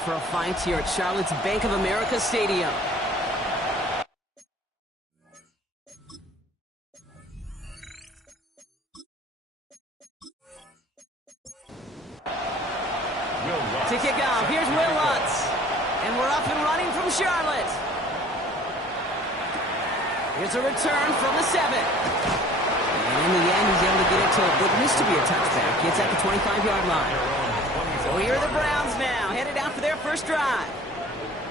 for a fight here at Charlotte's Bank of America Stadium. To kick off, here's Will Lutz. And we're up and running from Charlotte. Here's a return from the 7. And in the end, he's able to get it to what used to be a touchback. Gets at the 25-yard line. So here are the Browns now, headed out for their first drive.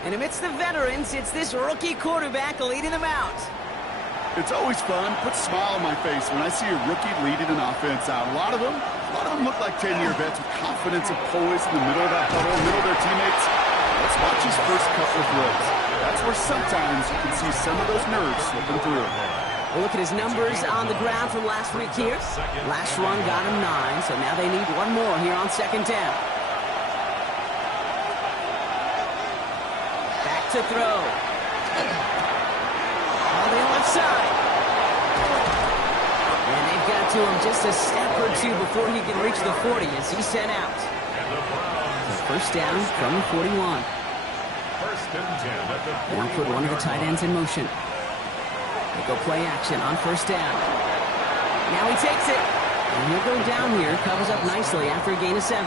And amidst the veterans, it's this rookie quarterback leading them out. It's always fun, puts a smile on my face when I see a rookie leading an offense out. A lot of them look like 10-year vets with confidence and poise in the middle of that huddle, middle of their teammates. Let's watch his first couple of throws. That's where sometimes you can see some of those nerves slipping through. We'll look at his numbers on the ground from last week here. Last run got him 9, so now they need one more here on second down. Back to throw. On the left side. And they've got to him just a step or two before he can reach the 40 as he's sent out. First down from the 41. They'll put one of the tight ends in motion. They go play action on first down. Now he takes it. And he'll go down here. Covers up nicely after a gain of 7.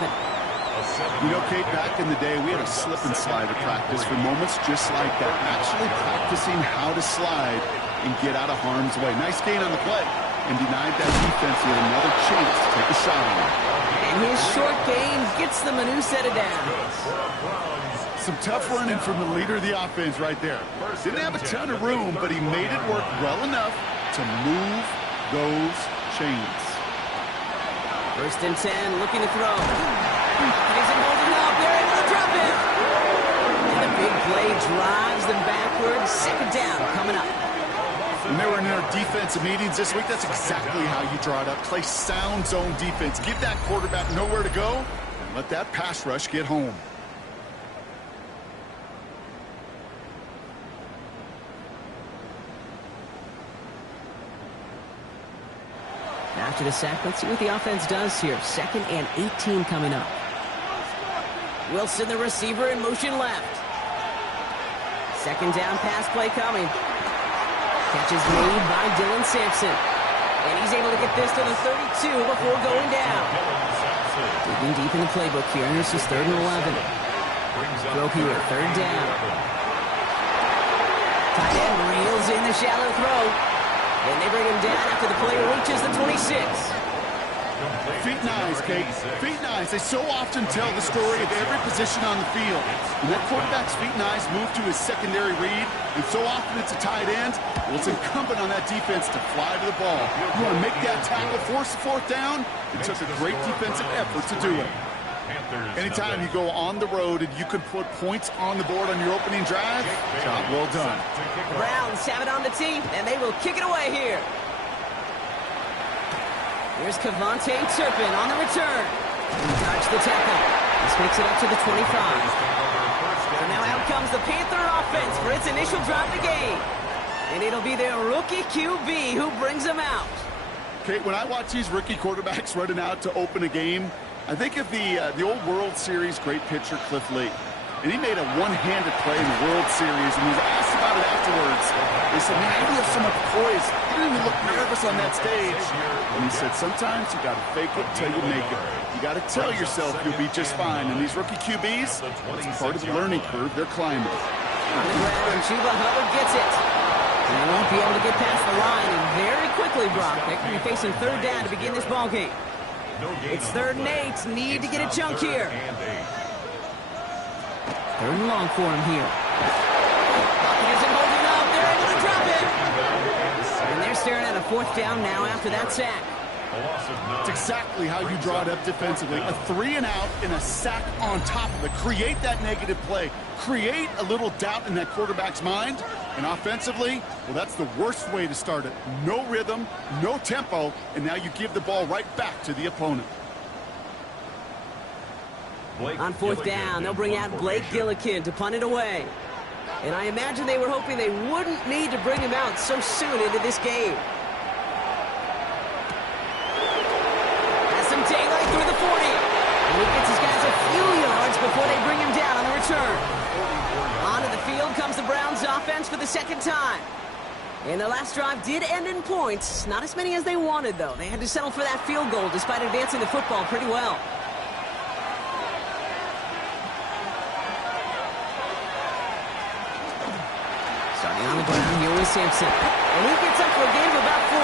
You know, Kate, back in the day, we had a slip and slide at practice for moments just like that. Actually practicing how to slide and get out of harm's way. Nice gain on the play. And denied that defense yet another chance to take a shot on him. And his short gain gets them a new set of downs. Some tough running from the leader of the offense right there. Didn't have a ton of room, but he made it work well enough to move those chains. First and 10, looking to throw. Isn't holding up. They're able to drop it. And the big play drives them backward. Second down coming up. When they were in their defensive meetings this week, that's exactly how you draw it up. Play sound zone defense. Give that quarterback nowhere to go, and let that pass rush get home. After the sack, let's see what the offense does here. Second and 18 coming up. Wilson, the receiver, in motion left. Second down pass play coming. Catch is made by Dylan Sampson. And he's able to get this to the 32 before going down. Digging deep in the playbook here. This is 3rd and 11. Throw here, 3rd down. Tight end reels in the shallow throw. And they bring him down after the player reaches the 26. Feet nice, Kate. Feet nice. They so often tell the story of every position on the field. When that quarterback's feet nice move to his secondary read, and so often it's a tight end, well, it's incumbent on that defense to fly to the ball. You want to make that tackle, force the 4th down? It took a great defensive effort to do it. Anytime you go on the road and you can put points on the board on your opening drive, job well done. The Browns have it on the tee, and they will kick it away here. Here's Kevontae Turpin on the return. He dodged the tackle. This makes it up to the 25. So now out comes the Panther offense for its initial drive of the game. And it'll be their rookie QB who brings them out. Kate, when I watch these rookie quarterbacks running out to open a game, I think of the old World Series great pitcher Cliff Lee. And he made a one-handed play in the World Series, and he was asked about it afterwards. They said, man, how do you have so much poise? You didn't even look nervous on that stage. And he said, sometimes you got to fake it till you make it. You got to tell yourself you'll be just fine. And these rookie QBs, it's part of the learning curve they're climbing. On the ground, Chuba Hubbard gets it. And they won't be able to get past the line. And very quickly, Brock, they could be facing 3rd down to begin this ballgame. It's 3rd and 8. Need to get a chunk here. 3rd and long for him here. He isn't holding up. They're able to drop it. And they're staring at a 4th down now after that sack. It's exactly how you draw it up defensively. A 3 and out and a sack on top of it. Create that negative play. Create a little doubt in that quarterback's mind. And offensively, well, that's the worst way to start it. No rhythm, no tempo, and now you give the ball right back to the opponent. On 4th down, they'll bring out Blake Gillikin to punt it away. And I imagine they were hoping they wouldn't need to bring him out so soon into this game. Has some daylight through the 40. And he gets his guys a few yards before they bring him down on the return. returns for the second time. And the last drive did end in points. Not as many as they wanted, though. They had to settle for that field goal despite advancing the football pretty well. Starting on the ground here with Sampson. And he gets up for a gain of about 4.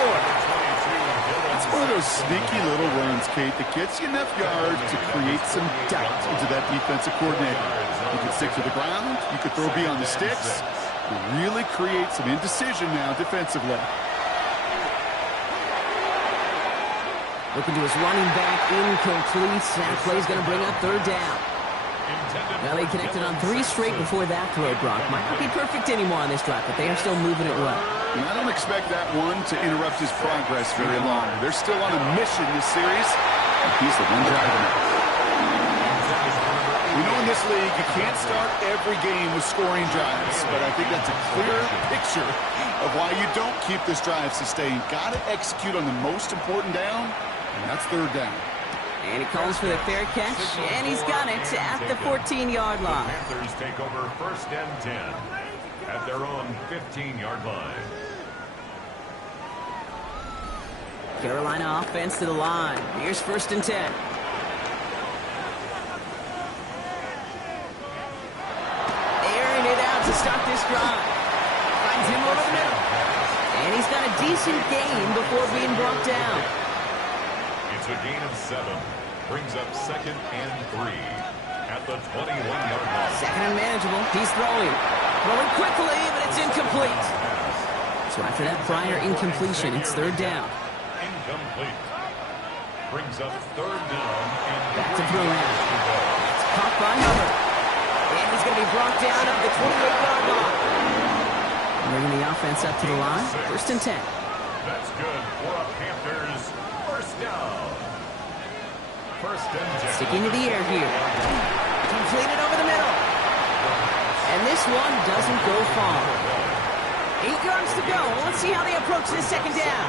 It's one of those sneaky little runs, Kate, that gets you enough yards to create some doubt into that defensive coordinator. You can stick to the ground. You could throw beyond the sticks. You really create some indecision now defensively. Looking to his running back, incomplete. That play's going to bring up third down. Well, they connected on 3 straight before that throw, Brock. Might not be perfect anymore on this drive, but they are still moving it well. And I don't expect that one to interrupt his progress very long. They're still on a mission this series, and he's the one driving it. We know in this league you can't start every game with scoring drives, but I think that's a clear picture of why you don't keep this drive sustained. Got to execute on the most important down, and that's third down. And he calls for the fair catch, and he's got it at the 14-yard line. Panthers take over 1st and 10 at their own 15-yard line. Carolina offense to the line. Here's 1st and 10. Airing it out to start this drive. Finds him over the middle. And he's got a decent gain before being brought down. It's a gain of 7. Brings up 2nd and 3 at the 21-yard line. 2nd and manageable. He's throwing. Throwing quickly, but it's incomplete. So after that prior incompletion, it's third down. Incomplete. Brings up 3rd down and back to throw now. It's caught by Hubbard. And he's going to be brought down at the 28-yard line. Bringing the offense up to the line. 1st and 10. That's good for a Panthers 1st down. 1st and 10. Sticking to the air here. Completed over the middle. And this one doesn't go far. 8 yards to go. Let's see how they approach this second down.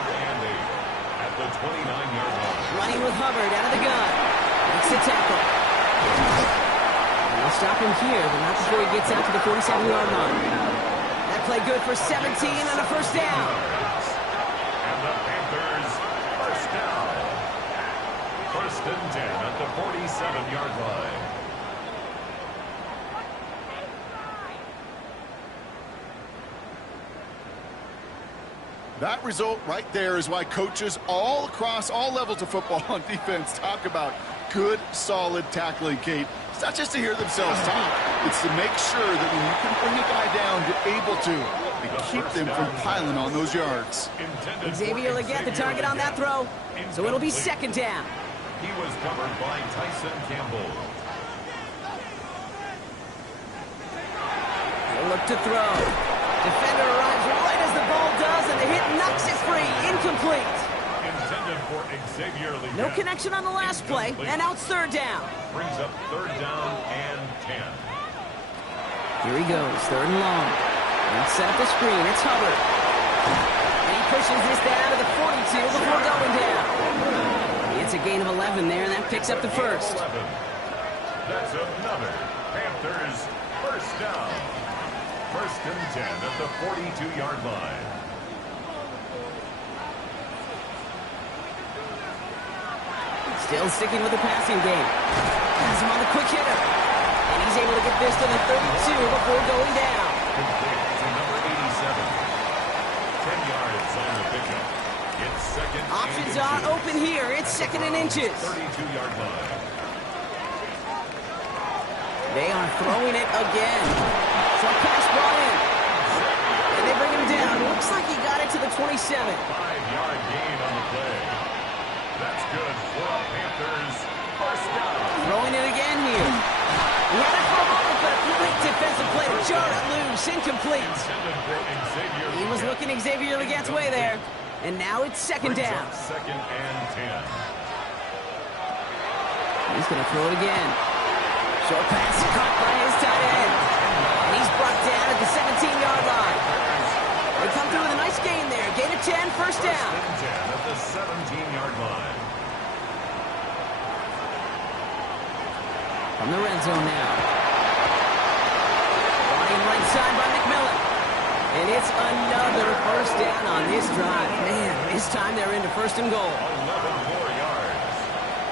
At the 29-yard line. Running with Hubbard out of the gun. Makes the tackle. And they'll stop him here, but not before he gets out to the 47-yard line. That play good for 17 and a 1st down. And the Panthers 1st down. 1st and 10 at the 47-yard line. That result right there is why coaches all across all levels of football on defense talk about good, solid tackling, Kate. It's not just to hear themselves talk. It's to make sure that when you can bring a guy down, you're able to and keep them from piling on those yards. Xavier Legette, the target on that throw. So it'll be 2nd down. He was covered by Tyson Campbell. He'll look to throw. Defender arrives right as the ball does, and the hit knocks it free. Incomplete. Intended for Xavier Legette. No connection on the last play, and now it's 3rd down. Brings up 3rd down and 10. Here he goes, 3rd and long. And set up the screen. It's Hubbard. And he pushes this down to the 42 before going down. It's a gain of 11 there, and that picks up the 1st. 11. That's another Panthers 1st down. 1st and 10 at the 42-yard line. Still sticking with the passing game. Has him on the quick hitter. And he's able to get this to the 32 before going down. Complete to number 87. 10 yards on the pickup. It's 2nd Options and are inches. open here. It's 2nd and inches. 32-yard line. They are throwing it again. Some pass brought in. And they bring him down. Looks like he got it to the 27. 5-yard gain on the play. That's good for a Panthers 1st down. Throwing it again here. He had it for a moment, but a great defensive play to jar it loose. Incomplete. Intended for Xavier He was Legette. looking Xavier Legette's way there. And now it's 2nd Brings down. up 2nd and 10. He's going to throw it again. Short pass caught by his tight end. And he's brought down at the 17-yard line. They come through with a nice gain there. Gain of 10, 1st down. 1st and 10 at the 17-yard line. From the red zone now. Running right side by McMillan. gets another first down on this drive. Man, this time they're into first and goal. 11 more yards.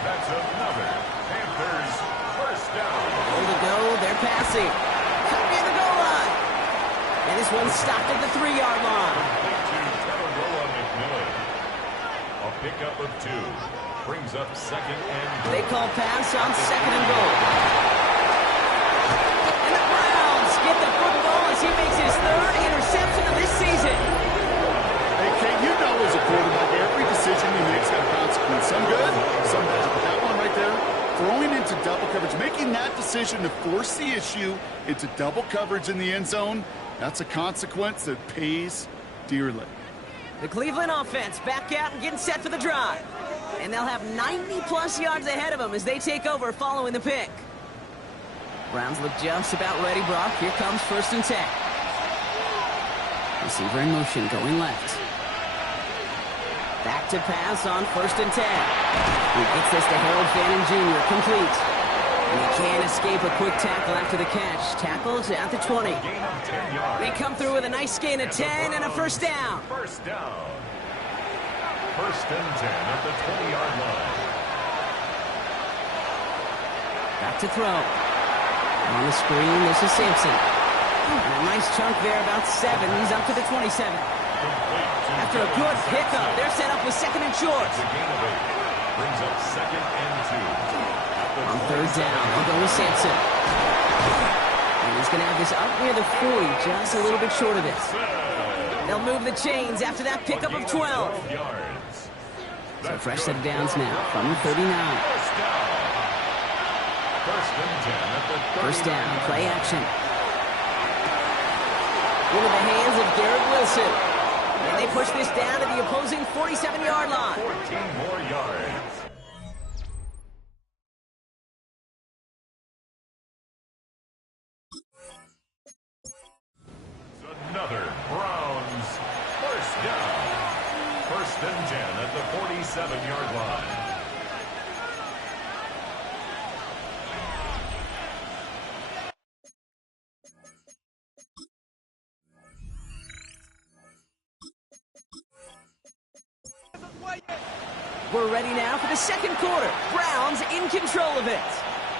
That's another Panthers first down. Goal to go, they're passing. Cut near the goal line. And this one's stopped at the 3-yard line. A pickup of 2 brings up second and goal. They call pass on second and goal. And the Browns get the football as he makes his 3rd interception of this season. Hey, Kate, you know as a quarterback, every decision he makes has a consequence. Some good, some bad. But that one right there, throwing into double coverage, making that decision to force the issue into double coverage in the end zone, that's a consequence that pays dearly. The Cleveland offense back out and getting set for the drive. And they'll have 90-plus yards ahead of them as they take over following the pick. Browns look just about ready, Brock. Here comes 1st and 10. Receiver in motion, going left. Back to pass on 1st and 10. He gets this to Harold Fannin Jr. Complete. And he can't escape a quick tackle after the catch. Tackles at the 20. They come through with a nice gain of 10 and a first down. First down. 1st and 10 at the 20-yard line. Back to throw. On the screen, this is Sampson. And a nice chunk there, about 7. He's up to the 27. After a good pickup, they're set up with 2nd and short. The gain of 8 brings up 2nd and 2. On 3rd down, they'll go with Sampson. And he's going to have this up near the 40, just a little bit short of it. They'll move the chains after that pickup of 12. So fresh set of downs now from the 39. First down, play action. Into the hands of Garrett Wilson. And they push this down to the opposing 47-yard line. 14 more yards. Another Browns first down. 1st and 10 at the 47-yard line. We're ready now for the 2nd quarter. Browns in control of it.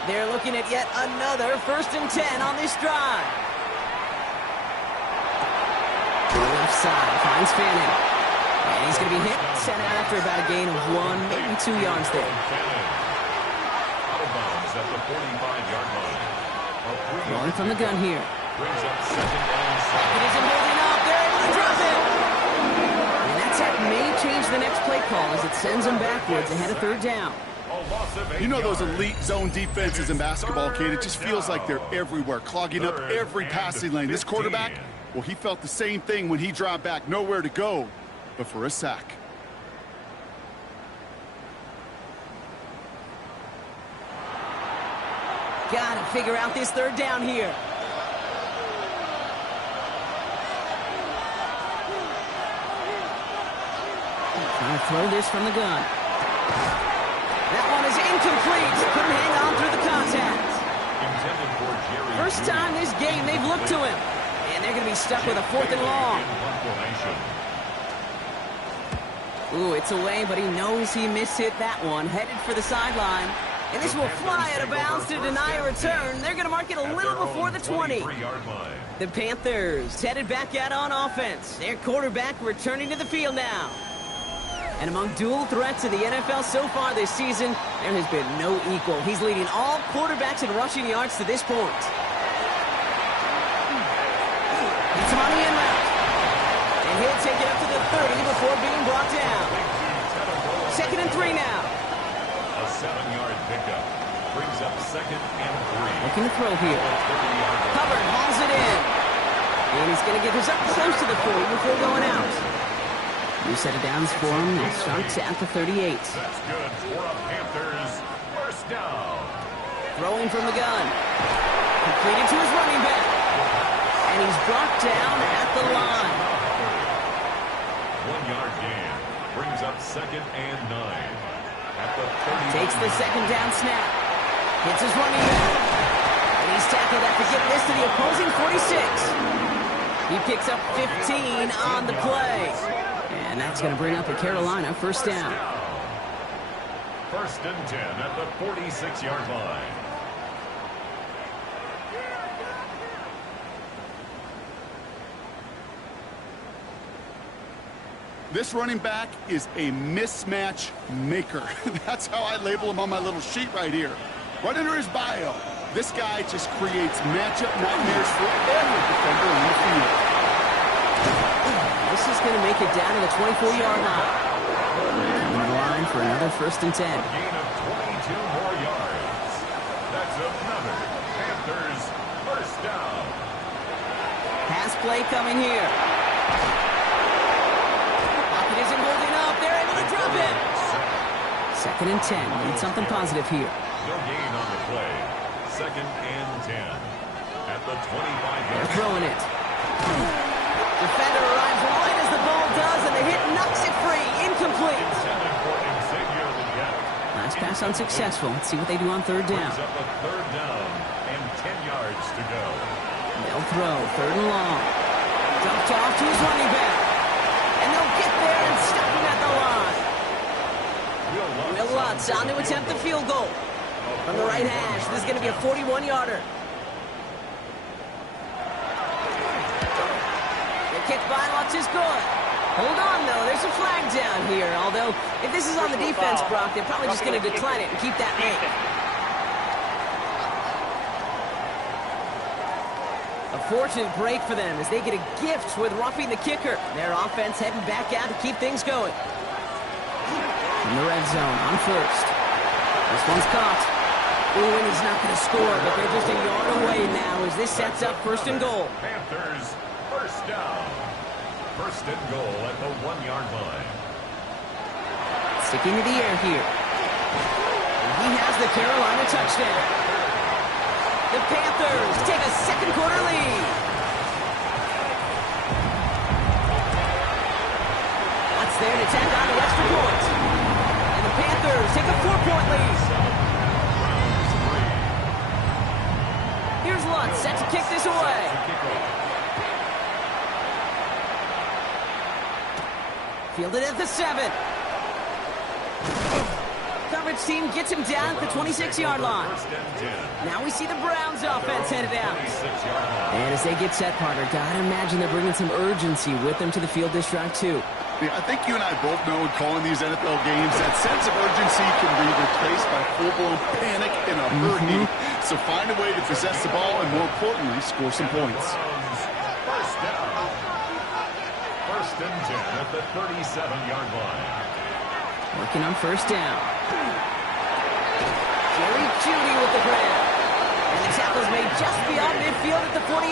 They're looking at yet another 1st and 10 on this drive. To the left side, finds Fannin. And he's going to be hit, sent out after about a gain of 1, maybe 2 yards there. Out of bounds at the 45-yard line. Rolling from the gun here. Brings up 2nd and 7. It isn't holding up. They're able to drop it. And that sack may change the next play call as it sends them backwards ahead of 3rd down. You know those elite zone defenses in basketball, Kate, it just feels like they're everywhere, clogging up every passing lane. This quarterback, well, he felt the same thing when he dropped back, nowhere to go but for a sack. Gotta figure out this 3rd down here. Trying to throw this from the gun. That one is incomplete. Couldn't hang on through the contact. First time this game they've looked to him. And they're going to be stuck with a 4th and long. Ooh, it's away, but he knows he mishit that one. Headed for the sideline. And this will fly out of bounds to deny a return. They're going to mark it a little before the 20. The Panthers headed back out on offense. Their quarterback returning to the field now. And among dual threats in the NFL so far this season, there has been no equal. He's leading all quarterbacks in rushing yards to this point. It's on the end route. And he'll take it up to the 30 before being brought down. 2nd and 3 now. A 7-yard pickup brings up 2nd and 3. Looking to throw here. Hubbard hauls it in. And he's going to get this up close to the 40 before going out. New set of downs for him. It starts at the 38. That's good for a Panthers first down. Throwing from the gun. Completed to his running back. And he's brought down at the line. 1-yard gain brings up 2nd and 9. At the 30. Takes the 2nd down snap. Hits his running back. And he's tackled after getting this to the opposing 46. He picks up 15 on the play. And that's going to bring up a Carolina first down. First and 10 at the 46-yard line. This running back is a mismatch maker. That's how I label him on my little sheet right here. Right under his bio, this guy just creates matchup nightmares for every defender on the field. This is going to make it down to the 24-yard line. Coming to the line for another first and 10. A gain of 22 more yards. That's another Panthers first down. Pass play coming here. Pocket isn't holding up. They're able to drop it. Second and 10. Need something positive here. No gain on the play. Second and 10 at the 25-yard They're throwing it. Defender arrives right as the ball does, and the hit knocks it free. Incomplete. Last pass unsuccessful. Let's see what they do on third down. Up a third down and 10 yards to go. They'll throw third and long. Dumped off to his running back. And they'll get there and stop him at the line. Will Lutz on to attempt the field goal. From the right hash, this is going to be a 41-yarder. The kick by Lutz is good. Hold on, though. There's a flag down here. Although, if this is on the defense, Brock, they're probably just going to decline it and keep that make. A fortunate break for them as they get a gift with roughing the kicker. Their offense heading back out to keep things going. In the red zone on first. This one's caught. Ooh, and he's not going to score, but they're just a yard away now as this sets up first and goal. Panthers first down. First and goal at the 1-yard line. Sticking to the air here. And he has the Carolina touchdown. The Panthers take a second quarter lead. That's there to tack on the extra point. And the Panthers take a 4-point lead. Here's Lutz set to kick this away. Fielded at the 7. Coverage team gets him down at the 26-yard line. Now we see the Browns offense headed out. And as they get set, partner, gotta imagine they're bringing some urgency with them to the field this drive too. Yeah, I think you and I both know in calling these NFL games that sense of urgency can be replaced by full-blown panic in a hurry. So find a way to possess the ball and, more importantly, score some points. First down. First and 10 at the 37-yard line. Working on first down. Jerry Jeudy with the grab. And the tackle's made just beyond midfield at the 48.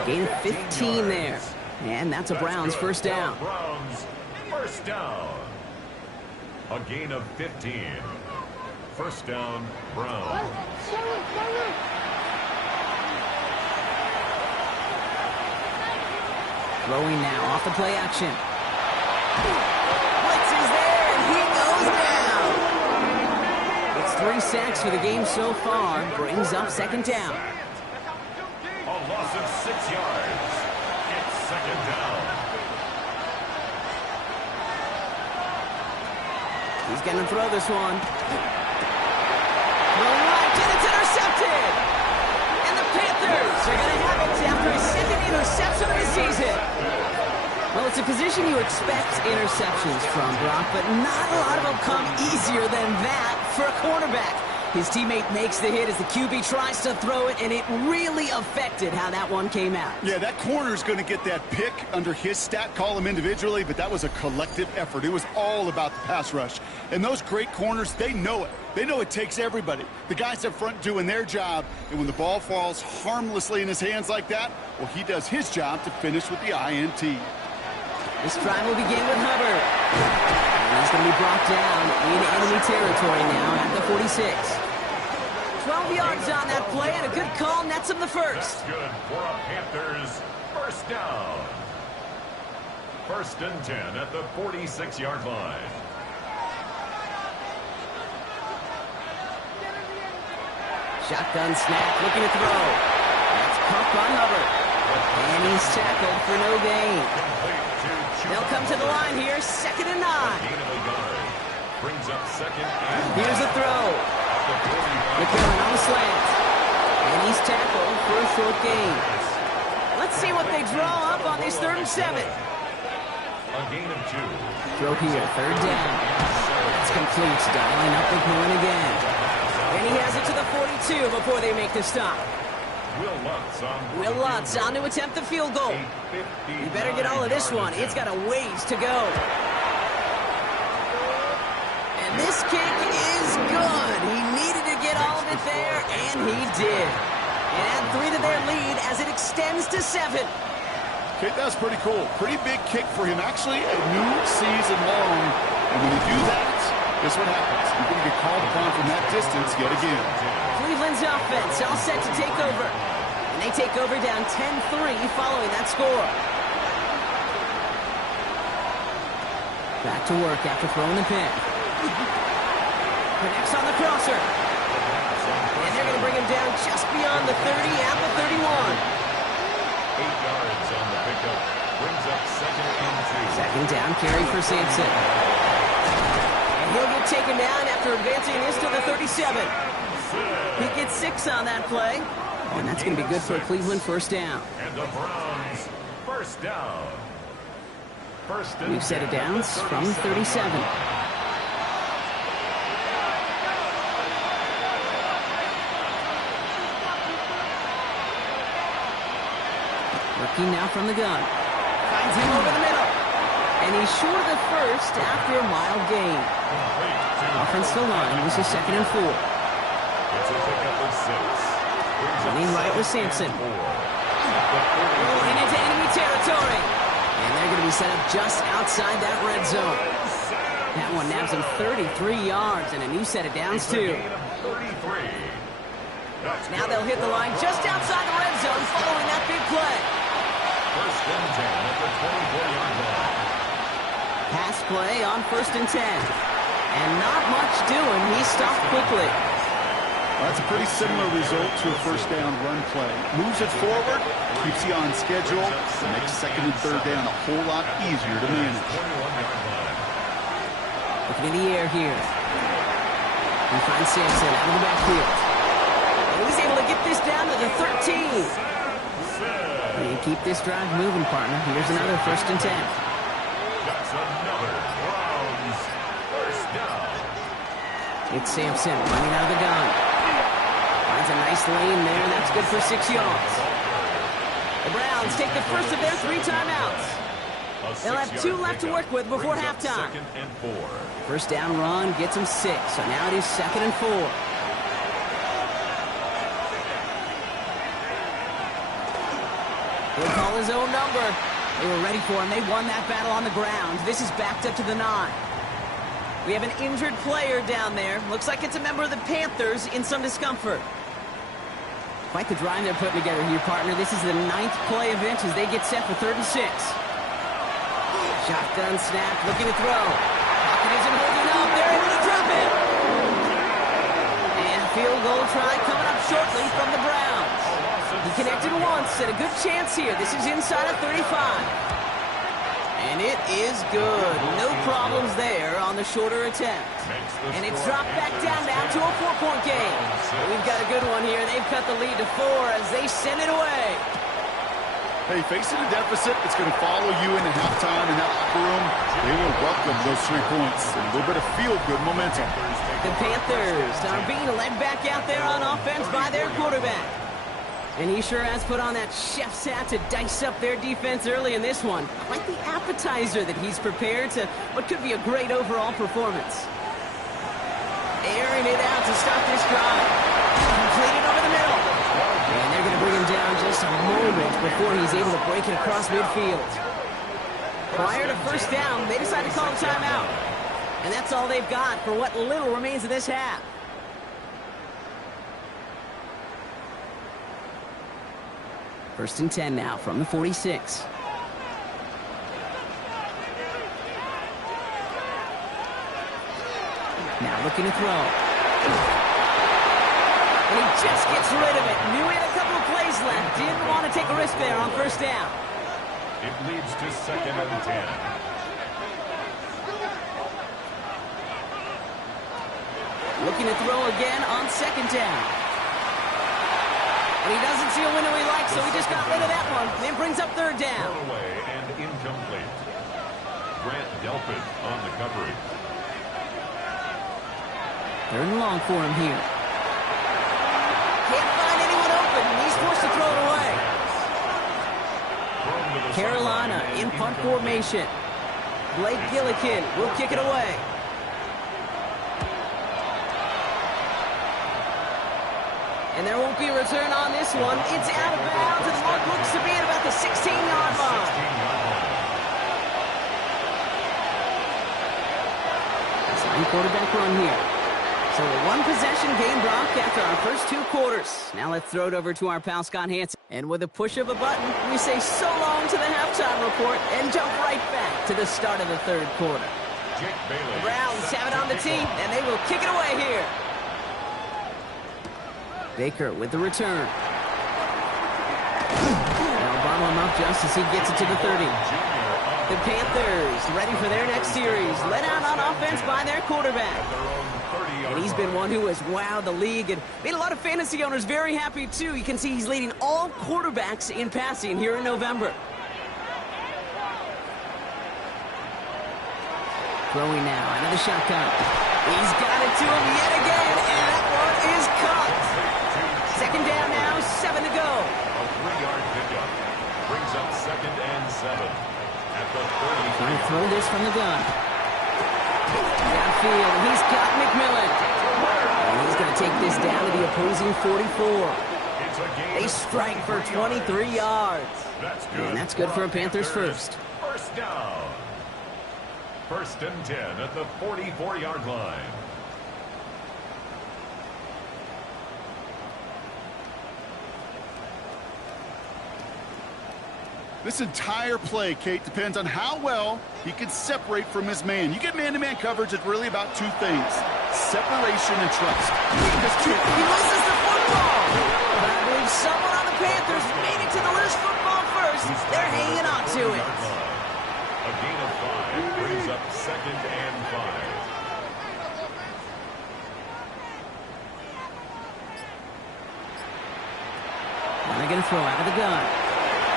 A gain of 15 there. And that's a Browns first down. Browns first down. A gain of 15. First down, Browns. Throwing now off the play action. Blitz is there, and he goes down. It's 3 sacks for the game so far. Brings up second down. A loss of 6 yards. It's second down. He's going to throw this one. Throw right, and it's intercepted. And the Panthers are going to have it after his second interception of the season. Well, it's a position you expect interceptions from, Brock, but not a lot of them come easier than that for a cornerback. His teammate makes the hit as the QB tries to throw it, and it really affected how that one came out. Yeah, that corner's going to get that pick under his stat column individually, but that was a collective effort. It was all about the pass rush. And those great corners, they know it. They know it takes everybody. The guys up front doing their job, and when the ball falls harmlessly in his hands like that, well, he does his job to finish with the INT. This drive will begin with Hubbard. And he's going to be brought down in enemy territory now at the 46. 12 yards on that play, and a good call nets him the first. That's good for a Panthers first down. First and 10 at the 46-yard line. Shotgun snap, looking to throw. That's caught by Hubbard. And he's tackled for no gain. They'll come to the line here, 2nd and 9. Brings up 2nd and Here's a throw. McMillan on the slant. And he's tackled for a short gain. Let's see what they draw up on this 3rd and 7. a gain of 2. Throw here, 3rd down. That's complete. Dialing up McMillan again. And he has it to the 42 before they make the stop. Will Lutz on to attempt the field goal. You better get all of this one. It's got a ways to go. And this kick is good. He needed to get all of it there, and he did. And add 3 to their lead as it extends to 7. Okay, that's pretty cool. Pretty big kick for him. Actually, a new season long. And when you do that, guess what happens? You're going to get called upon from that distance yet again. Cleveland's offense all set to take over. And they take over down 10-3 following that score. Back to work after throwing the pin. Connects on the crosser. And they're going to bring him down just beyond the 30 at the 31. 8 yards on the pickup. Brings up 2nd and 2. 2nd down carry for Sampson. And he'll get taken down after advancing this to the 37. He gets 6 on that play. And that's going to be good for a Cleveland 1st down. And the Browns 1st down. We've set it down from 37. Working now from the gun. Finds him over the middle. And he's short of the 1st after a mild gain. Offensive line was his 2nd and 4. It's a pickup of 6. Running right with Sampson. Rolling into enemy territory. And they're going to be set up just outside that red zone. That one nabs him 33 yards and a new set of downs, too. Now they'll hit the line just outside the red zone following that big play. 1st and 10 at the 24-yard line. Pass play on 1st and 10. And not much doing. He stopped quickly. That's a pretty similar result to a 1st down run play. Moves it forward, keeps you on schedule, makes 2nd and 3rd down a whole lot easier to manage. Looking in the air here. He finds Sampson out of the backfield. And he's able to get this down to the 13. And keep this drive moving, partner. Here's another 1st and 10. That's another Browns 1st down. It's Sampson running out of the gun. Finds a nice lane there, and that's good for 6 yards. The Browns take the first of their 3 timeouts. They'll have 2 left to work with before halftime. 2nd and 4. 1st down run gets him 6, so now it is 2nd and 4. He'll call his own number. They were ready for him. They won that battle on the ground. This is backed up to the 9. We have an injured player down there. Looks like it's a member of the Panthers in some discomfort. Quite the drive they're putting together here, partner. This is the 9th play of inch as they get set for 3rd and 6. Shotgun snap, looking to throw. Pocket isn't holding up. They're able to drop it. And field goal try coming up shortly from the Browns. He connected once and a good chance here. This is inside of 35. And it is good. No problems there on the shorter attempt. And it's dropped back down now to a 4-point game. We've got a good one here. They've cut the lead to 4 as they send it away. Hey, facing a deficit, it's going to follow you into halftime in that locker room. They will welcome those 3 points. A little bit of feel-good momentum. The Panthers are being led back out there on offense by their quarterback. And he sure has put on that chef's hat to dice up their defense early in this one. Quite the appetizer that he's prepared to what could be a great overall performance. Airing it out to start this drive. Completed over the middle. And they're going to bring him down just a moment before he's able to break it across midfield. Prior to 1st down, they decide to call a timeout. And that's all they've got for what little remains of this half. First and 10 now from the 46. Now looking to throw. And he just gets rid of it. Knew he had a couple of plays left, Didn't want to take a risk there on first down. It leads to 2nd and 10. Looking to throw again on 2nd down. And he doesn't see a window he likes, so he just got rid of that one. Then brings up 3rd down. Thrown away and incomplete. Grant Delpit on the coverage. 3rd and long for him here. Can't find anyone open. He's forced to throw it away. Carolina in punt formation. Blake Gillikin will kick it away. And there won't be a return on this one. It's out of bounds, and the mark looks to be at about the 16-yard line. Sign quarterback run here. So a one-possession game Brock after our first 2 quarters. Now let's throw it over to our pal Scott Hansen. And with a push of a button, we say so long to the halftime report and jump right back to the start of the 3rd quarter. The Browns have it on the tee, and they will kick it away here. Baker with the return. They'll bottle him up just as he gets it to the 30. The Panthers ready for their next series. Let out on offense by their quarterback. And he's been one who has wowed the league and made a lot of fantasy owners very happy, too. You can see he's leading all quarterbacks in passing here in November. Throwing now out of the shotgun. He's got it to him yet again, and that one is caught. 2nd down now, 7 to go. A 3-yard pickup brings up 2nd and 7 at the 30. Trying to throw this from the gun. Downfield, he's got McMillan. And he's going to take this down to the opposing 44. They strike for 23 yards. And that's good for a Panthers first. First down. 1st and 10 at the 44-yard line. This entire play, Kate, depends on how well he can separate from his man. You get man-to-man coverage, it's really about 2 things: separation and trust. He loses the football. But I believe someone on the Panthers made it to the loose football first. They're hanging on to it. A gain of 5 brings up 2nd and 5. Now they're going to throw out of the gun.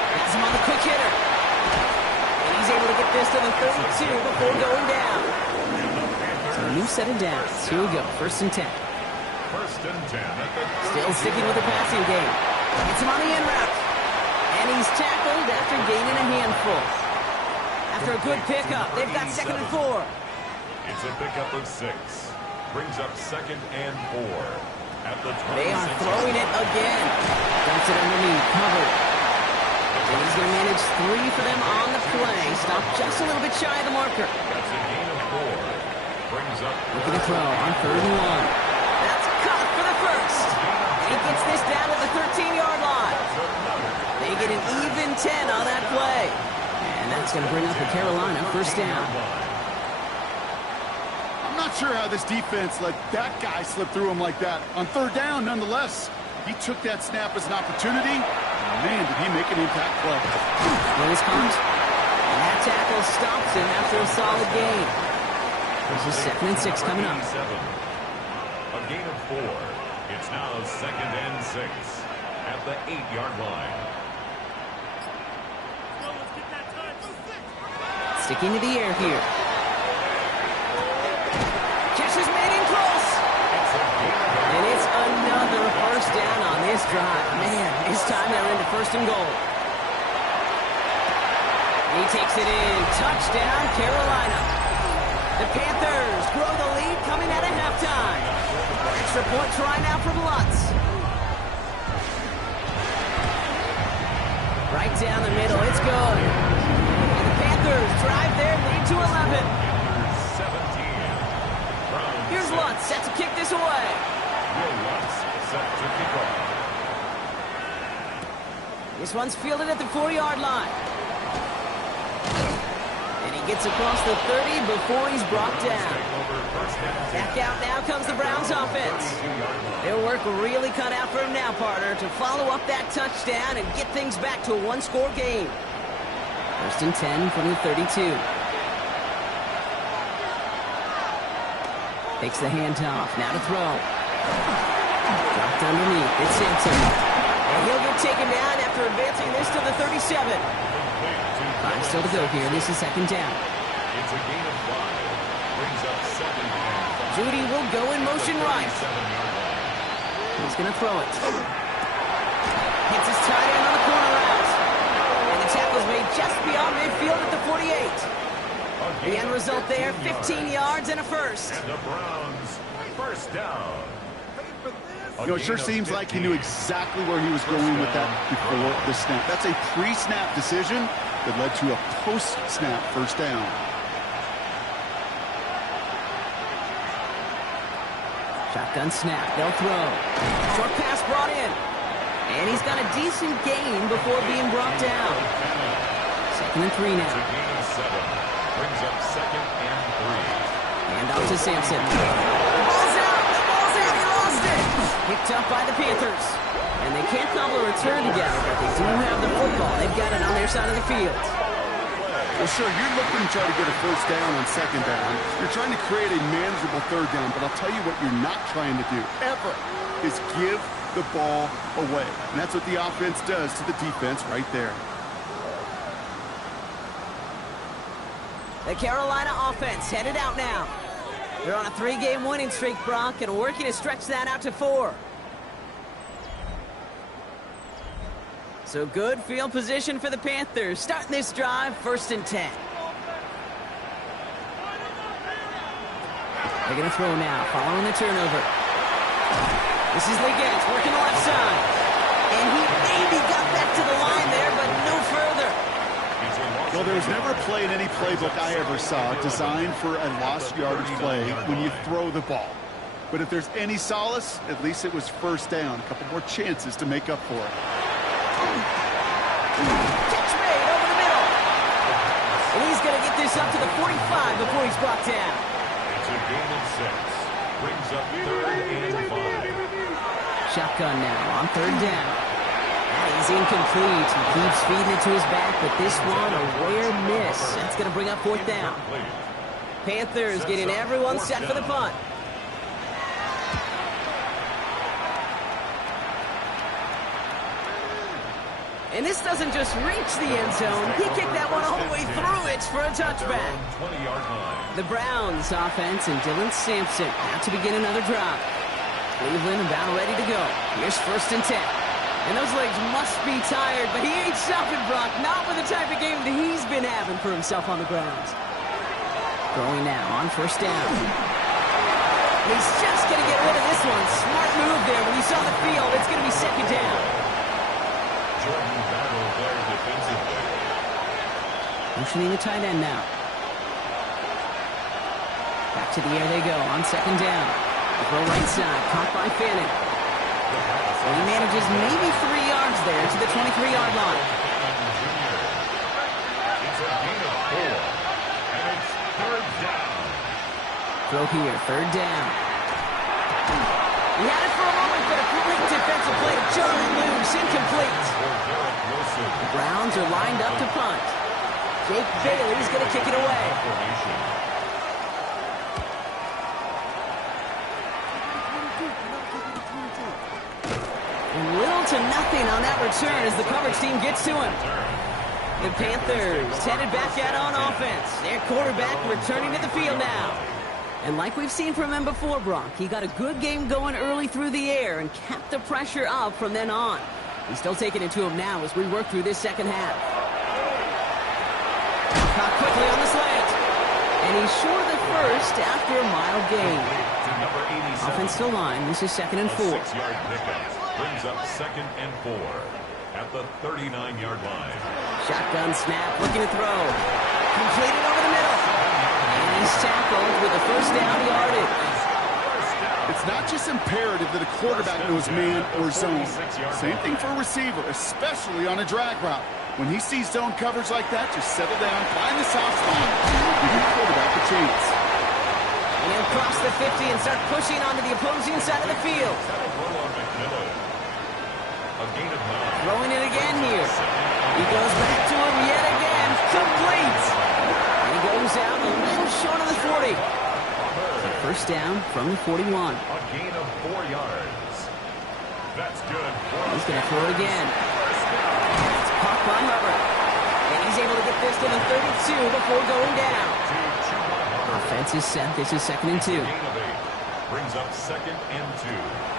Has him on the quick hitter. And he's able to get this to the 32 before going down. So a new set of downs. Here we go. 1st and 10. 1st and 10 at the Still sticking with the passing game. Gets him on the in route. And he's tackled after gaining a handful. After a good pickup, they've got 2nd and 4. It's a pickup of 6. Brings up 2nd and 4 at the 26. They are throwing it again. Dumps it underneath. Covered. And he's going to manage 3 for them on the play. Stop just a little bit shy of the marker. That's a gain of 4. Brings up. Looking to throw on 3rd and 1. That's caught for the first. And he gets this down to the 13-yard line. They get an even 10 on that play. And that's going to bring up the Carolina 1st down. I'm not sure how this defense let that guy slip through him like that. On 3rd down, nonetheless, he took that snap as an opportunity. Man, did he make an impact play. Notice comes. And that tackle stops him after a solid gain. This is 2nd and 6 coming up. A gain of 4. It's now 2nd and 6 at the 8-yard line. Sticking to the air here. Catch is made in close. And it's another 1st down on this drive. Man, this time they're into 1st and goal. He takes it in. Touchdown, Carolina. The Panthers grow the lead coming out of halftime. Extra point try now from Lutz. Right down the middle. It's good. And the Panthers drive their lead to 11. 17. Here's Lutz set to kick this away. Set to kick off. This one's fielded at the 4-yard line. And he gets across the 30 before he's brought down. Back out now comes the Browns offense. Their work really cut out for him now, partner, to follow up that touchdown and get things back to a one-score game. 1st and 10 from the 32. Takes the handoff. Now to throw. Dropped underneath. It's Simpson. And he'll get taken down after advancing this to the 37. 5 still to go here. This is 2nd down. It's a gain of 5. Brings up 2nd and 5. Judy will go in motion right. He's going to throw it. Hits his tight end on the corner route. And the tackle's made just beyond midfield at the 48. The end result there, 15 yards and a first. And the Browns, first down. You know, it sure seems like he knew exactly where he was going with that before the snap. That's a pre-snap decision that led to a post-snap first down. Shotgun snap. They'll throw. Short pass brought in. And he's got a decent gain before being brought down. 2nd and 3 now. Gain of 7. Brings up 2nd and 3. And off to Sampson. The ball's out. The ball's out. He lost it. Picked up by the Panthers. And they can't cobble a return together, but they do have the football. They've got it on their side of the field. Well, sure, you're looking to try to get a first down on 2nd down. You're trying to create a manageable 3rd down, but I'll tell you what you're not trying to do, ever, is give the ball away. And that's what the offense does to the defense right there. The Carolina offense headed out now. They're on a 3-game winning streak, Brock, and working to stretch that out to 4. So good field position for the Panthers. Starting this drive, 1st and 10. They're going to throw now, following the turnover. This is Liggins working the left side. And he maybe got back to the line there, but no further. Well, there was never a play in any playbook I ever saw designed for a lost yardage play when you throw the ball. But if there's any solace, at least it was first down. A couple more chances to make up for it. Catch made over the middle. And he's going to get this up to the 45 before he's brought down. It's a gain of 6. Brings up 3rd and 5. Shotgun now on 3rd down. He's incomplete. He keeps feeding it to his back, but this one a rare miss. That's going to bring up 4th down. Panthers getting everyone set for the punt. And this doesn't just reach the end zone. He kicked that one all the way through it for a touchback. 20-yard line. The Browns offense and Dylan Sampson have to begin another drive. Cleveland about ready to go. Here's 1st and 10. And those legs must be tired, but he ain't stopping, Brock. Not with the type of game that he's been having for himself on the ground. Throwing now on 1st down. He's just going to get rid of this one. Smart move there. When you saw the field, it's going to be 2nd down. Jordan battle there defensively. Motioning the tight end now. Back to the air they go on 2nd down. Throw right side, caught by Fannin. So he manages maybe 3 yards there to the 23-yard line. It's a gain of 4. And it's 3rd down. Throw here, 3rd down. He had it for a moment, but a quick defensive play to Charlie loose, incomplete. The Browns are lined up to punt. Jake Bailey's going to kick it away. And little to nothing on that return as the coverage team gets to him. The Panthers headed back out on offense. Their quarterback returning to the field now. And like we've seen from him before, Brock, he got a good game going early through the air and kept the pressure up from then on. He's still taking it to him now as we work through this 2nd half. Caught quickly on the slant. And he's short of the first after a mild gain. Offensive line, this is 2nd and 4. 6-yard pickup brings up 2nd and 4 at the 39-yard line. Shotgun snap, looking to throw. Completed over the middle. And he's tackled with the 1st down yardage. It's not just imperative that a quarterback knows man or zone. Same thing for a receiver, especially on a drag route. When he sees zone coverage like that, just settle down, find the soft spot, give your quarterback a chance. And he'll across the 50 and start pushing onto the opposing side of the field. Throwing it again here. He goes back to him yet again. Complete. And he goes out a little short of the 40. So first down from the 41. A gain of 4 yards. That's good. He's going to throw it again. It's caught by Hubbard. And he's able to get this to the 32 before going down. Offense is set. This is 2nd and 2. Brings up 2nd and 2.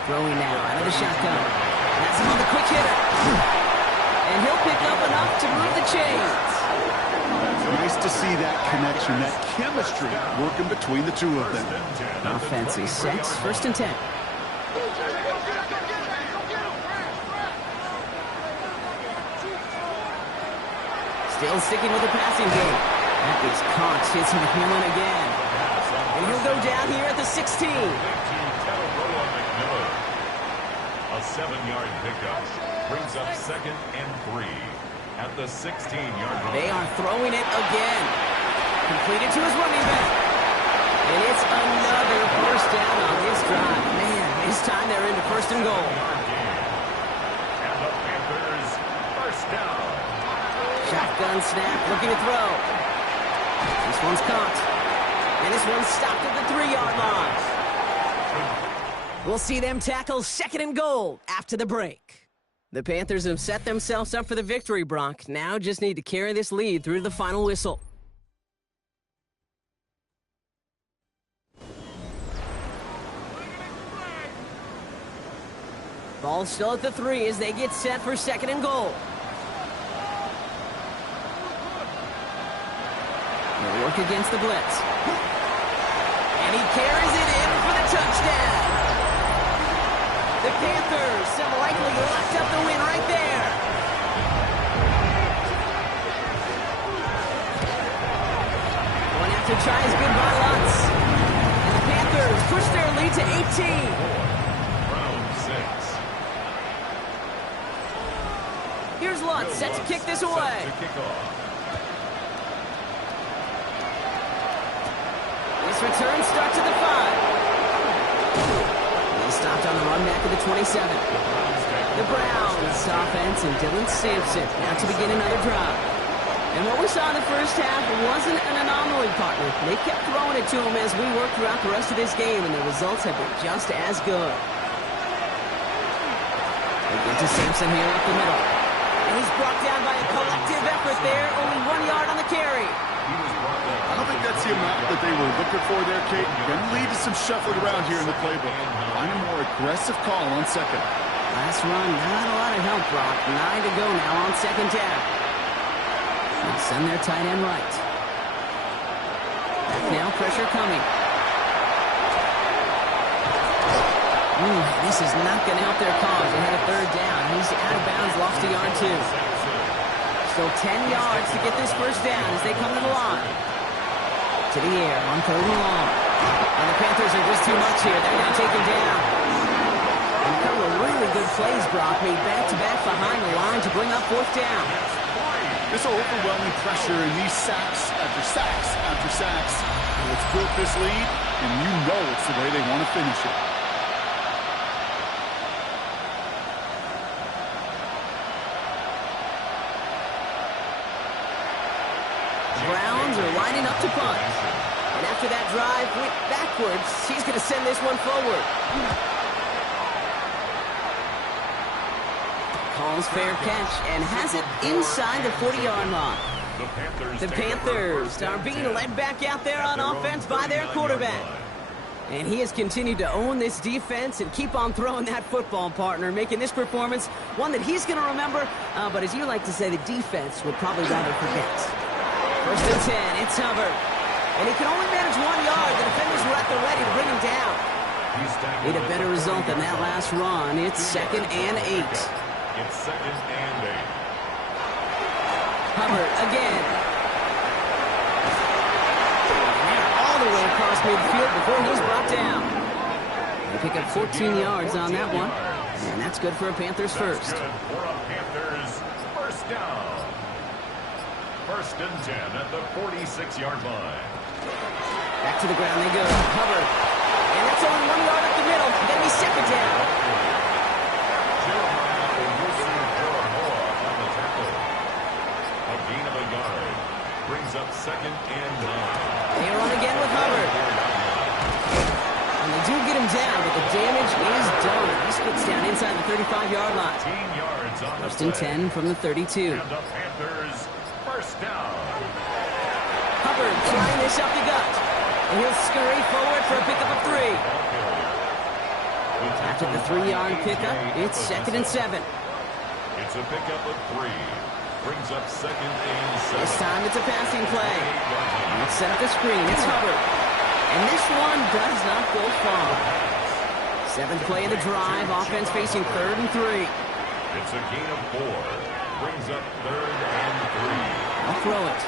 Throwing now out of the shotgun. That's him on the quick hitter. And he'll pick up enough to move the chains. Nice to see that connection, that chemistry working between the two of them. Offense is set. 1st and 10. Still sticking with the passing game. That is caught. Hits him Hamlin again. And he'll go down here at the 16. A 7-yard pickup brings up 2nd and 3 at the 16-yard line. They are throwing it again. Completed to his running back. And it's another first down on this drive. Man, this time they're into 1st and goal. And the Panthers first down. Shotgun snap, looking to throw. This one's caught. And this one's stopped at the 3-yard line. We'll see them tackle 2nd and goal after the break. The Panthers have set themselves up for the victory, Brock. Now just need to carry this lead through to the final whistle. Ball still at the 3 as they get set for 2nd and goal. They'll work against the blitz. And he carries it in for the touchdown. The Panthers have likely locked up the win right there. Going after try is good by Lutz. And the Panthers push their lead to 18. Round 6. Here's Lutz, set to kick this away. Set to kick off. This return starts at the 5. He stopped on the run back at the 27. The Browns offense and Dylan Sampson now to begin another drive. And what we saw in the first half wasn't an anomaly, partner. They kept throwing it to him as we worked throughout the rest of this game, and the results have been just as good. They get to Sampson here up the middle. And he's brought down by a collective effort there, only 1 yard on the carry. I don't think that's the amount that they were looking for there, Kate. Going to lead to some shuffling around here in the playbook. Find a more aggressive call on 2nd. Last run, not a lot of help, Brock. 9 to go now on 2nd down. They'll send their tight end right. Back now, pressure coming. This is not going to help their cause. They had a 3rd down. He's out of bounds, lost a yard too. Still 10 yards to get this first down as they come to the line. To the air on 3rd and long. And the Panthers are just too much here. They're going to take him down. And a couple of really good plays, Brock, made back-to-back behind the line to bring up 4th down. This overwhelming pressure and these sacks after sacks after sacks. It's built this lead, and you know it's the way they want to finish it. Browns are lining up to punt. And after that drive went backwards, he's going to send this one forward. Calls fair catch and has it inside the 40-yard line. The Panthers are being led back out there on offense by their quarterback. And he has continued to own this defense and keep on throwing that football, partner, making this performance one that he's going to remember. But as you like to say, the defense would probably rather forget. 1st and 10, it's Hubbard. And he can only manage 1 yard. The defenders were at the ready to bring him down. Need a better result than that last run. It's 2nd and 8. It's 2nd and 8. Hubbard again. All the way across midfield before he's brought down. They pick up 14 yards on that one. And that's good for a Panthers first. Good for a Panthers first down. 1st and 10 at the 46-yard line. Back to the ground they go. Hubbard. And that's only 1 yard up the middle. Then he's second down. A gain of a yard. Brings up second and 9. They run again with Hubbard. And they do get him down, but the damage is done. He splits down inside the 35-yard line. 15 yards on First the and play. 10 from the 32. And the Panthers first down. Hubbard trying this up the gut. And he'll scurry forward for a pickup of 3. After the 3-yard pickup, it's second and 7. It's a pickup of 3. Brings up second and 7. This time it's a passing play. Let's set up the screen. It's Hubbard. And this one does not go far. 7th play of the drive. Offense facing 3rd and 3. It's a gain of 4. Brings up 3rd and 3. I'll throw it.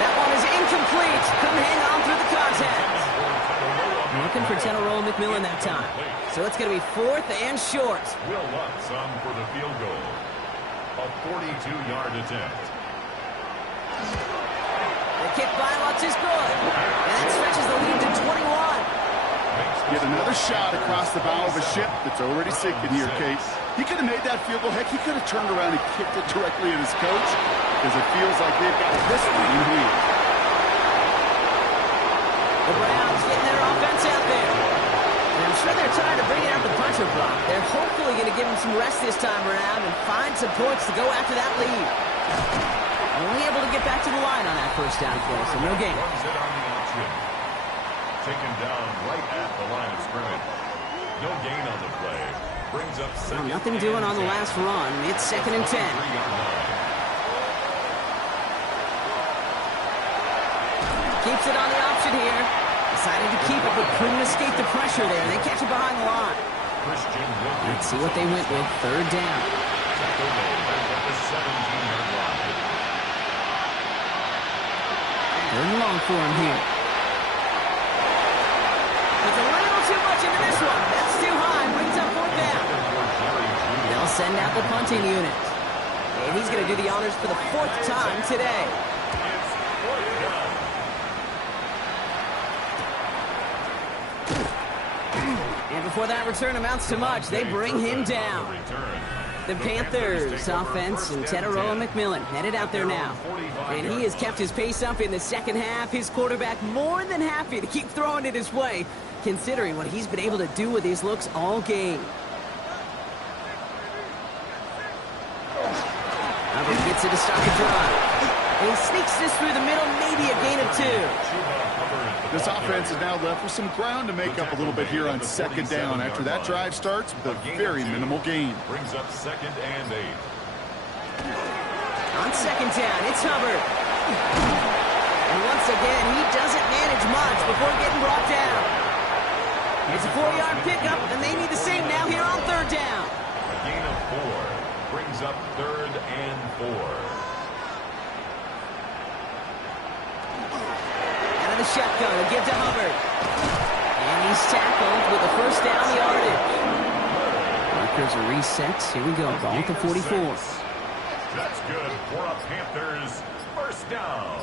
That one is incomplete. Couldn't hang on through the contact. Looking for Tedorow McMillan that time. So it's going to be 4th and short. Will Lutz on for the field goal. A 42-yard attempt. The kick by Lutz is good. And that stretches the lead to 21. Get another shot across the bow of a ship that's already sinking here, Kate. He could have made that field goal. Heck, he could have turned around and kicked it directly at his coach because it feels like they've got this one in hand. The Browns getting their offense out there. And I'm sure they're tired of bringing out the puncher block. They're hopefully going to give him some rest this time around and find some points to go after that lead. Only able to get back to the line on that first down play, so no gain. Runs it on the option. Taken down right at the line of scrimmage. No gain on the play. Brings up second. Nothing doing on the last run. It's second and 10. Keeps it on the option here. Decided to keep it, but couldn't escape the pressure there. They catch it behind the line. Let's see what they went with. 3rd down. Third and long for him here. It's a little too much into this one. That's too high. Brings up 4th down. They'll send out the punting unit. And he's going to do the honors for the 4th time today. And before that return amounts to much, they bring him down. The Panthers offense and Tedorow McMillan headed out there now. And he has kept his pace up in the second half. His quarterback more than happy to keep throwing it his way, considering what he's been able to do with his looks all game. Hubbard gets it to start the drive. And he sneaks this through the middle, maybe a gain of 2. This offense is now left with some ground to make up a little bit here on 2nd down after that drive starts with a very minimal gain. Brings up 2nd and 8. On 2nd down, it's Hubbard. And once again, he doesn't manage much before getting brought down. It's a 4-yard pickup, and they need the same now here on 3rd down. A gain of 4. Brings up 3rd and 4. The shotgun to give to Hubbard. And he's tackled with the first down yardage. Markers are reset. Here we go. Ball at the 44. That's good for a Panthers first down.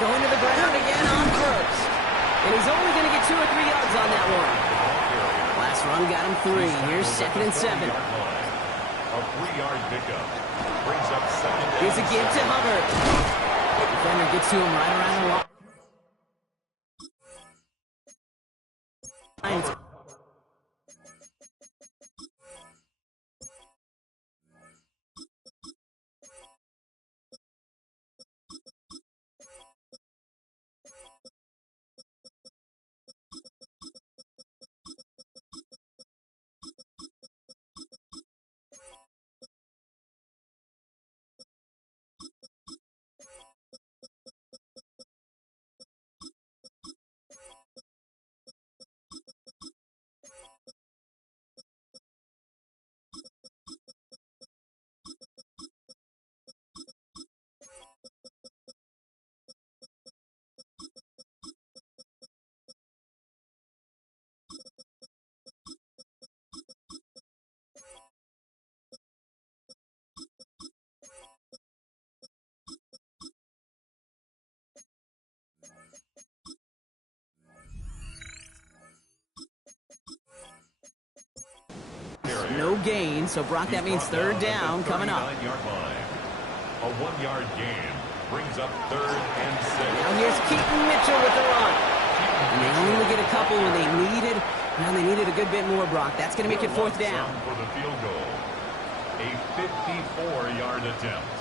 Going to the ground again on first. And he's only going to get 2 or 3 yards on that one. Last run got him 3. Here's 2nd and 7. A 3-yard pickup. Brings up 2nd. Here's a give to Hubbard. Defender gets to him right around the line. gain. So, Brock, that means third down coming up. A 1-yard gain brings up 3rd and 6. Now here's Keaton Mitchell with the run. And they only get a couple when they needed. Well, they needed a good bit more, Brock. That's going to make it 4th down. For the field goal. A 54-yard attempt.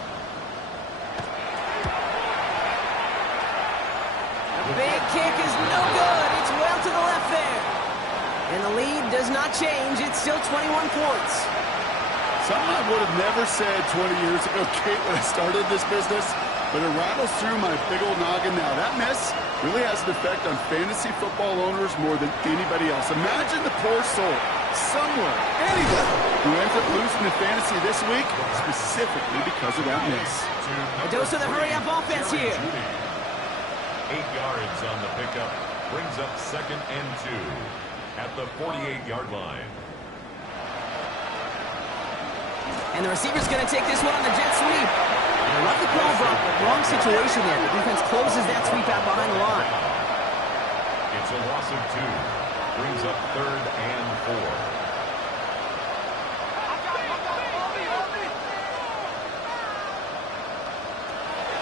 The big kick is no good. It's well to the left there. And the lead does not change. It's still 21 points. Something I would have never said 20 years ago, Kate, when I started this business, but it rattles through my big old noggin now. That miss really has an effect on fantasy football owners more than anybody else. Imagine the poor soul somewhere, anywhere, who ends up losing in fantasy this week, specifically because of that miss. A dose of the hurry-up offense here. 8 yards on the pickup brings up 2nd and 2 at the 48-yard line. And the receiver's going to take this one on the jet sweep. And love the call, Brock, but wrong situation there. The defense closes that sweep out behind the line. It's a loss of 2. Brings up 3rd and 4.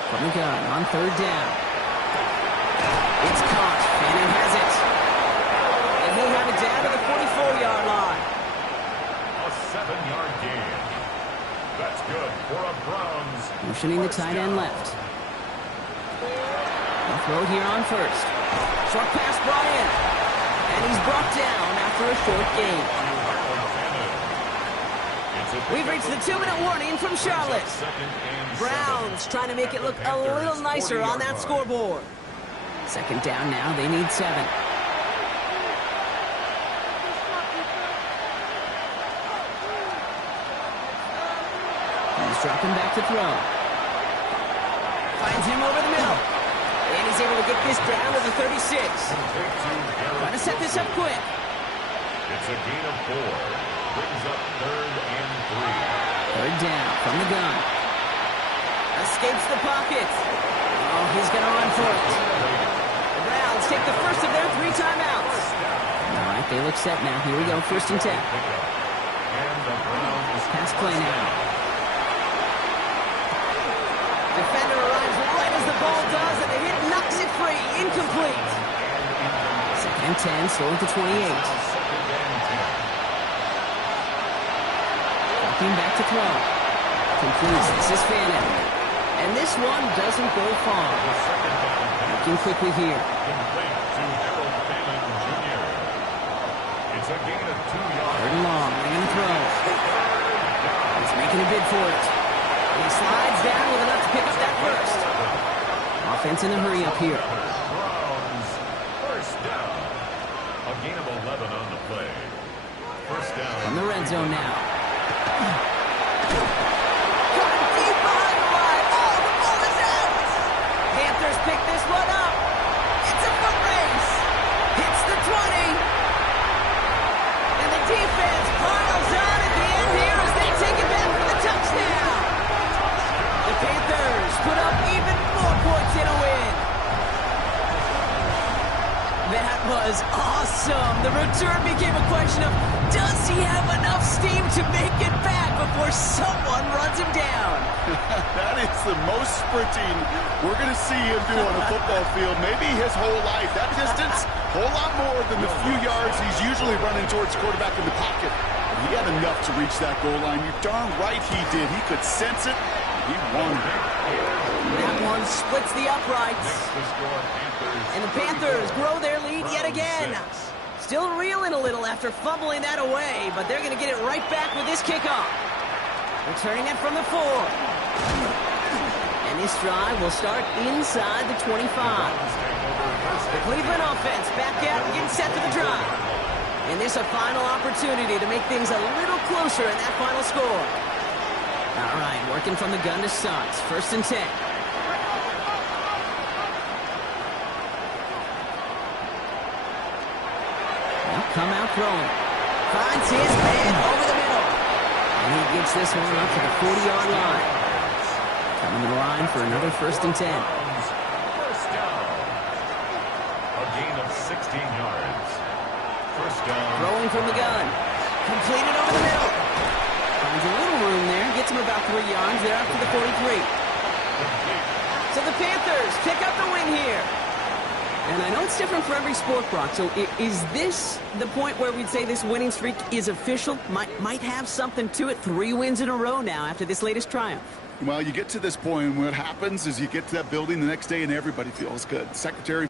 From the gun on 3rd down. It's caught. Fanning has it. And he'll have it down to the 44-yard line. A 7-yard gain. That's good for a Browns. Motioning the tight end left. They'll throw here on 1st. Short pass brought in. And he's brought down after a short gain. We've reached the 2-minute warning from Charlotte. Browns trying to make it look a little nicer on that scoreboard. 2nd down now. They need 7. He's dropping back to throw. Finds him over the middle. And he's able to get this down to the 36. Trying to set this up quick. It's a gain of 4. Brings up 3rd and 3. 3rd down from the gun. Escapes the pocket. Oh, he's going to run for it. The Browns take the first of their 3 timeouts. All right, they look set now. Here we go, 1st and 10. Pass play now. Defender arrives right as the ball does, and the hit knocks it free. Incomplete. 2nd and 10, still at the 28. Walking back to throw. Completes. This is Fanning. And this one doesn't go far. Looking quickly here. It's a gain of 2 yards. 3rd and long. They're going to throw. He's making a bid for it. And he slides down with enough to pick up that 1st. Offense in a hurry up here. Browns, 1st down. A gain of 11 on the play. 1st down. From the red zone now. Panthers pick this one up. It's a foot race. Hits the 20. And the defense piles on at the end here as they take it back for the touchdown. The Panthers put up even more points in a win. That was awesome. The return became a question of, does he have enough steam to make it back before someone runs him down? That is the most sprinting we're going to see him do on a football field. Maybe his whole life. That distance, a whole lot more than the few yards he's usually running towards the quarterback in the pocket. He had enough to reach that goal line. You're darn right he did. He could sense it. He won. That one splits the uprights. And the Panthers grow their lead yet again. Still reeling a little after fumbling that away, but they're going to get it right back with this kickoff. Returning it from the 4. And this drive will start inside the 25. The Cleveland offense back out and getting set for the drive. And this a final opportunity to make things a little closer in that final score. All right, working from the gun to start. 1st and 10. Come out throwing. Finds his man over the middle. And he gets this one up to the 40-yard line. Coming to the line for another 1st and 10. 1st down. A gain of 16 yards. 1st down. Throwing from the gun. Completed over the middle. for about 3 yards. They're up to the 43. So the Panthers pick up the win here. And I know it's different for every sport, Brock. So is this the point where we'd say this winning streak is official? Might have something to it. 3 wins in a row now after this latest triumph. Well, you get to this point, and what happens is you get to that building the next day, and everybody feels good. Secretary